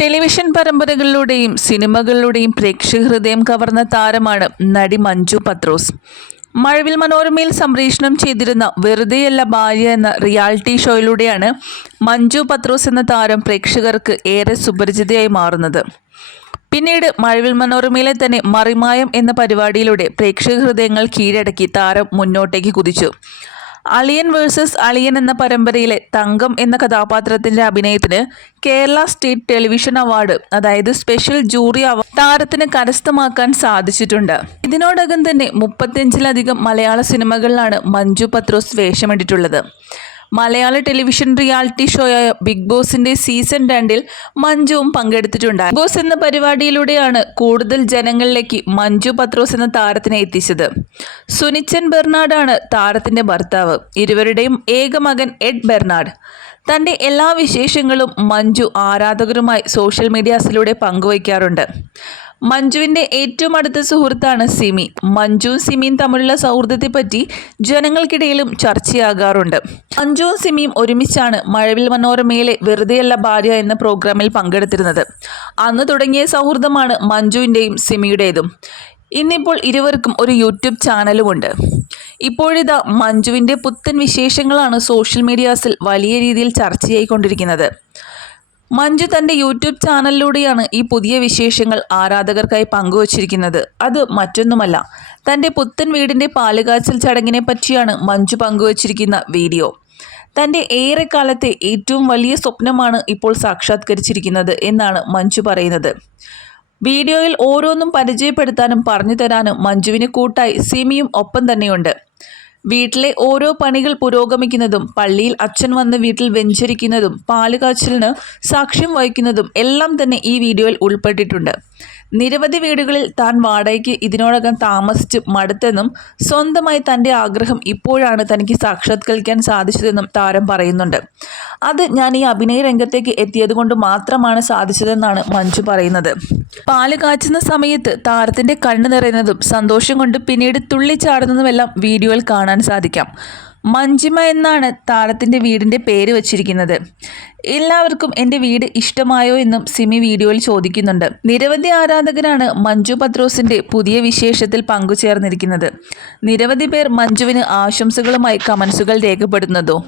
Television പരമ്പരകളിലൂടെയും സിനിമകളിലൂടെയും പ്രേക്ഷക ഹൃദയം കവർന്ന താരമാണ് നടി മഞ്ജു പത്രോസ്. മഴവിൽ മനോരമയിൽ സംപ്രേഷണം ചെയ്തിരുന്ന വെറുതെയല്ല ഭാര്യ എന്ന റിയാലിറ്റി ഷോയിലൂടെയാണ് മഞ്ജു പത്രോസ് എന്ന താരം പ്രേക്ഷകർക്ക് ഏറെ സുപരിചിതയായി മാറുന്നത്. പിന്നീട് മഴവിൽ മനോരമയിലെ തന്നെ മറിമായം എന്ന പരിപാടിയിലൂടെ പ്രേക്ഷക ഹൃദയങ്ങൾ കീഴടക്കി താരം മുന്നോട്ടേക്ക് കുതിച്ചു. അളിയൻ വേഴ്സസ് അളിയൻ എന്ന പരമ്പരയിലെ തങ്കം എന്ന കഥാപാത്രത്തിന്റെ അഭിനയത്തിന് കേരള സ്റ്റേറ്റ് ടെലിവിഷൻ അവാർഡ് അതായത് സ്പെഷ്യൽ ജൂറി അവാർഡ് താരത്തിന് കരസ്ഥമാക്കാൻ സാധിച്ചിട്ടുണ്ട്. ഇതിനോടകം തന്നെ മുപ്പത്തിയഞ്ചിലധികം മലയാള സിനിമകളിലാണ് മഞ്ജു പത്രോസ് വേഷമിട്ടിട്ടുള്ളത്. മലയാള ടെലിവിഷൻ റിയാലിറ്റി ഷോയായ ബിഗ് ബോസിന്റെ സീസൺ രണ്ടിൽ മഞ്ജുവും പങ്കെടുത്തിട്ടുണ്ട് ബിഗ് ബോസ് എന്ന പരിപാടിയിലൂടെയാണ് കൂടുതൽ ജനങ്ങളിലേക്ക് മഞ്ജു പത്രോസ് എന്ന താരത്തിനെ എത്തിച്ചത്. സുനിച്ചൻ ബെർണാഡാണ് താരത്തിന്റെ ഭർത്താവ്. ഇരുവരുടെയും ഏക മകൻ എഡ് ബെർണാഡ്. തന്റെ എല്ലാ വിശേഷങ്ങളും മഞ്ജു ആരാധകരുമായി സോഷ്യൽ മീഡിയാസിലൂടെ പങ്കുവയ്ക്കാറുണ്ട്. മഞ്ജുവിന്റെ ഏറ്റവും അടുത്ത സുഹൃത്താണ് സിമി. മഞ്ജുവും സിമിയും തമ്മിലുള്ള സൗഹൃദത്തെ പറ്റി ജനങ്ങൾക്കിടയിലും ചർച്ചയാകാറുണ്ട്. മഞ്ജുവും സിമിയും ഒരുമിച്ചാണ് മഴവിൽ മനോരമയിലെ വെറുതെയല്ല ഭാര്യ എന്ന പ്രോഗ്രാമിൽ പങ്കെടുത്തിരുന്നത്. അന്ന് തുടങ്ങിയ സൗഹൃദമാണ് മഞ്ജുവിന്റെയും സിമിയുടേതും. ഇന്നിപ്പോൾ ഇരുവർക്കും ഒരു യൂട്യൂബ് ചാനലുമുണ്ട്. ഇപ്പോഴിതാ മഞ്ജുവിന്റെ പുത്തൻ വിശേഷങ്ങളാണ് സോഷ്യൽ മീഡിയാസിൽ വലിയ രീതിയിൽ ചർച്ചയായിക്കൊണ്ടിരിക്കുന്നത്. മഞ്ജു തന്റെ യൂട്യൂബ് ചാനലിലൂടെയാണ് ഈ പുതിയ വിശേഷങ്ങൾ ആരാധകർക്കായി പങ്കുവച്ചിരിക്കുന്നത്. അത് മറ്റൊന്നുമല്ല തന്റെ പുത്തൻ വീടിന്റെ പാലുകാച്ചൽ ചടങ്ങിനെ പറ്റിയാണ് മഞ്ജു പങ്കുവച്ചിരിക്കുന്ന വീഡിയോ. തന്റെ ഏറെക്കാലത്തെ ഏറ്റവും വലിയ സ്വപ്നമാണ് ഇപ്പോൾ സാക്ഷാത്കരിച്ചിരിക്കുന്നത് എന്നാണ് മഞ്ജു പറയുന്നത്. വീഡിയോയിൽ ഓരോന്നും പരിചയപ്പെടുത്താനും പറഞ്ഞു തരാനും മഞ്ജുവിന് കൂട്ടായി സിമിയും ഒപ്പം തന്നെയുണ്ട്. വീട്ടിലെ ഓരോ പണികൾ പുരോഗമിക്കുന്നതും പള്ളിയിൽ അച്ഛൻ വന്ന് വീട്ടിൽ വെഞ്ചരിക്കുന്നതും പാലുകാച്ചലിന് സാക്ഷ്യം വഹിക്കുന്നതും എല്ലാം തന്നെ ഈ വീഡിയോയിൽ ഉൾപ്പെട്ടിട്ടുണ്ട്. നിരവധി വീടുകളിൽ താൻ വാടകയ്ക്ക് ഇതിനോടകം താമസിച്ച് മടുത്തെന്നും സ്വന്തമായി തന്റെ ആഗ്രഹം ഇപ്പോഴാണ് തനിക്ക് സാക്ഷാത്കരിക്കാൻ സാധിച്ചതെന്നും താരം പറയുന്നുണ്ട്. അത് ഞാൻ ഈ അഭിനയ രംഗത്തേക്ക് എത്തിയതുകൊണ്ട് മാത്രമാണ് സാധിച്ചതെന്നാണ് മഞ്ജു പറയുന്നത്. പാൽ കാച്ചുന്ന സമയത്ത് താരത്തിന്റെ കണ്ണു നിറയുന്നതും സന്തോഷം കൊണ്ട് പിന്നീട് തുള്ളിച്ചാടുന്നതുമെല്ലാം വീഡിയോയിൽ കാണാൻ സാധിക്കാം. മഞ്ജിമ എന്നാണ് താരത്തിന്റെ വീടിന്റെ പേര് വച്ചിരിക്കുന്നത്. എല്ലാവർക്കും എന്റെ വീട് ഇഷ്ടമായോ എന്നും സിമി വീഡിയോയിൽ ചോദിക്കുന്നുണ്ട്. നിരവധി ആരാധകരാണ് മഞ്ജു പത്രോസിന്റെ പുതിയ വിശേഷത്തിൽ പങ്കുചേർന്നിരിക്കുന്നത്. നിരവധി പേർ മഞ്ജുവിന് ആശംസകളുമായി കമൻസുകൾ രേഖപ്പെടുത്തുന്നതോ